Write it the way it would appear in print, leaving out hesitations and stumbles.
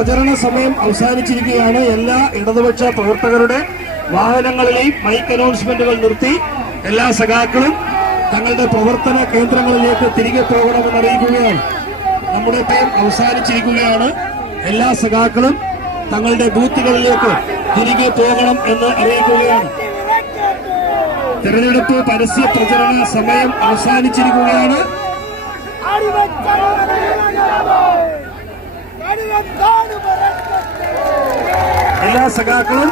പ്രചരണ സമയം അവസാനിച്ചിരിക്കുകയാണ്. എല്ലാ ഇടതുപക്ഷ പ്രവർത്തകരുടെ വാഹനങ്ങളിലെയും മൈക്ക് അനൗൺസ്മെന്റുകൾ നിർത്തി എല്ലാ സഖാക്കളും തങ്ങളുടെ പ്രവർത്തന കേന്ദ്രങ്ങളിലേക്ക് തിരികെ പോകണമെന്ന് അറിയിക്കുകയാണ്. നമ്മുടെ ടൈം അവസാനിച്ചിരിക്കുകയാണ്. എല്ലാ സഖാക്കളും തങ്ങളുടെ ബൂത്തുകളിലേക്ക് തിരികെ പോകണം എന്ന് അറിയിക്കുകയാണ്. തെരഞ്ഞെടുപ്പ് പരസ്യ പ്രചരണ സമയം അവസാനിച്ചിരിക്കുകയാണ്. എല്ലാ സഖാക്കളും